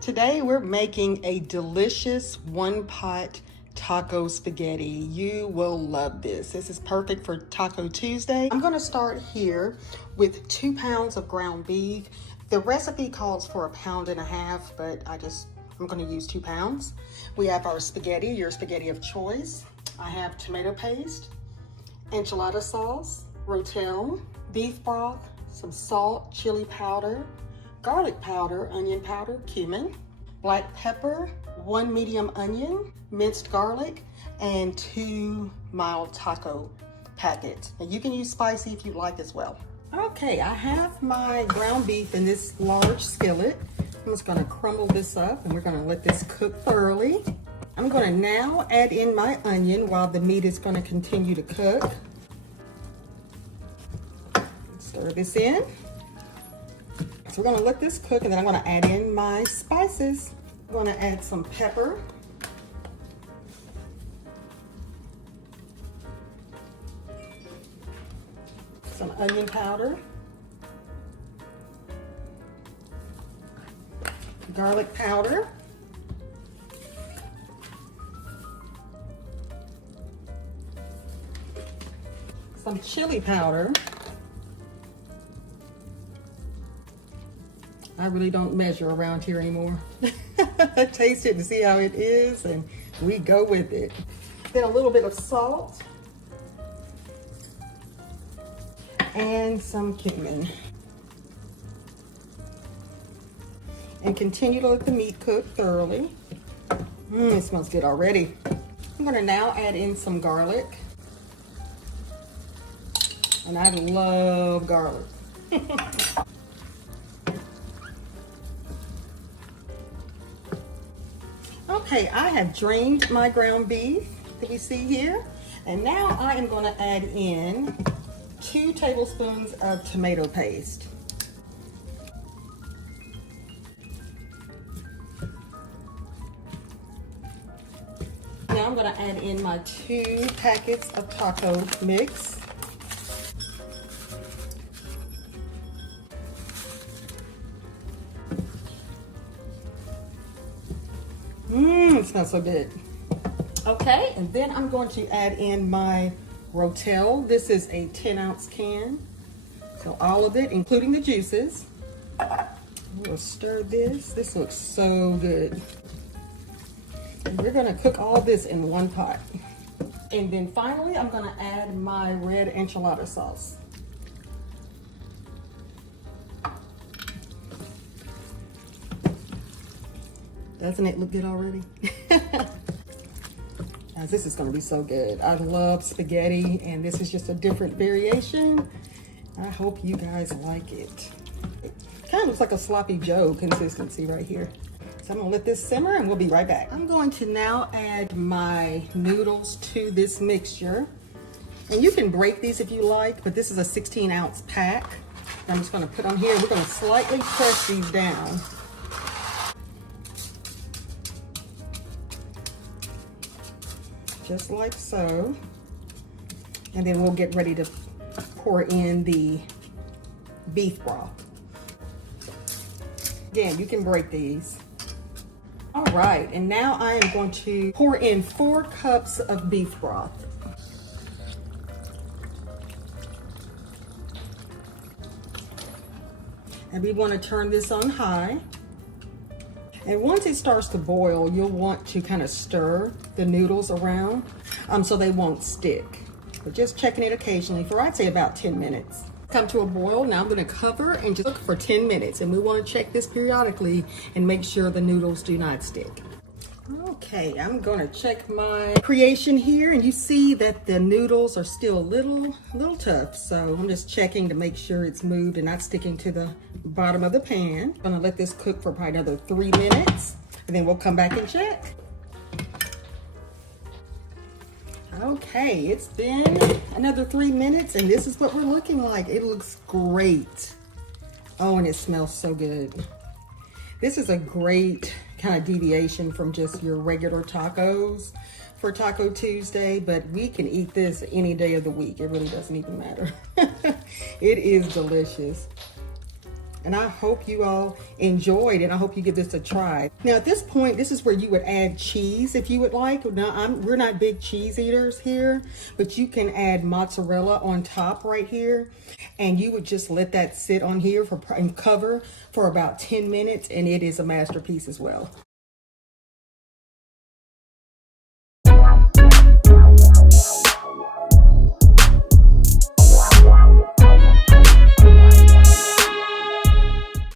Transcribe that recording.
Today we're making a delicious one-pot taco spaghetti. You will love this. This is perfect for Taco Tuesday. I'm going to start here with 2 pounds of ground beef. The recipe calls for 1.5 pounds, but I'm going to use 2 pounds. We have our spaghetti, your spaghetti of choice. I have tomato paste, enchilada sauce, rotel, beef broth, some salt, chili powder, garlic powder, onion powder, cumin, black pepper, 1 medium onion, minced garlic, and 2 mild taco packets. And you can use spicy if you like as well. Okay, I have my ground beef in this large skillet. I'm just gonna crumble this up and we're gonna let this cook thoroughly. I'm gonna now add in my onion while the meat is gonna continue to cook. Stir this in. So we're gonna let this cook and then I'm gonna add in my spices. I'm gonna add some pepper. Some onion powder. Garlic powder. Some chili powder. I really don't measure around here anymore. Taste it to see how it is and we go with it. Then a little bit of salt and some cumin. And continue to let the meat cook thoroughly. It smells good already. I'm gonna now add in some garlic. And I love garlic. Okay, I have drained my ground beef that we see here. And now I am gonna add in 2 tablespoons of tomato paste. Now I'm gonna add in my 2 packets of taco mix. It smells so good. Okay, and then I'm going to add in my rotel. This is a 10-ounce can. So all of it, including the juices. We'll stir this. This looks so good. And we're gonna cook all this in one pot. And then finally, I'm gonna add my red enchilada sauce. Doesn't it look good already? Guys, this is gonna be so good. I love spaghetti and this is just a different variation. I hope you guys like it. It kind of looks like a sloppy Joe consistency right here. So I'm gonna let this simmer and we'll be right back. I'm going to now add my noodles to this mixture. And you can break these if you like, but this is a 16-ounce pack. I'm just gonna put them here. We're gonna slightly press these down. Just like so. And then we'll get ready to pour in the beef broth. Again, you can break these. All right, and now I am going to pour in 4 cups of beef broth. And we want to turn this on high. And once it starts to boil, you'll want to kind of stir the noodles around so they won't stick. But just checking it occasionally for, I'd say, about 10 minutes. Come to a boil. Now I'm going to cover and just cook for 10 minutes. And we want to check this periodically and make sure the noodles do not stick. Okay, I'm going to check my creation here. And you see that the noodles are still a little tough. So I'm just checking to make sure it's moved and not sticking to the bottom of the pan. I'm going to let this cook for probably another 3 minutes. And then we'll come back and check. Okay, it's been another 3 minutes and this is what we're looking like. It looks great. Oh, and it smells so good. This is a great kind of deviation from just your regular tacos for Taco Tuesday, but we can eat this any day of the week. It really doesn't even matter. It is delicious. And I hope you all enjoyed, and I hope you give this a try. Now at this point, this is where you would add cheese if you would like. Now we're not big cheese eaters here, but you can add mozzarella on top right here, and you would just let that sit on here and cover for about 10 minutes, and it is a masterpiece as well.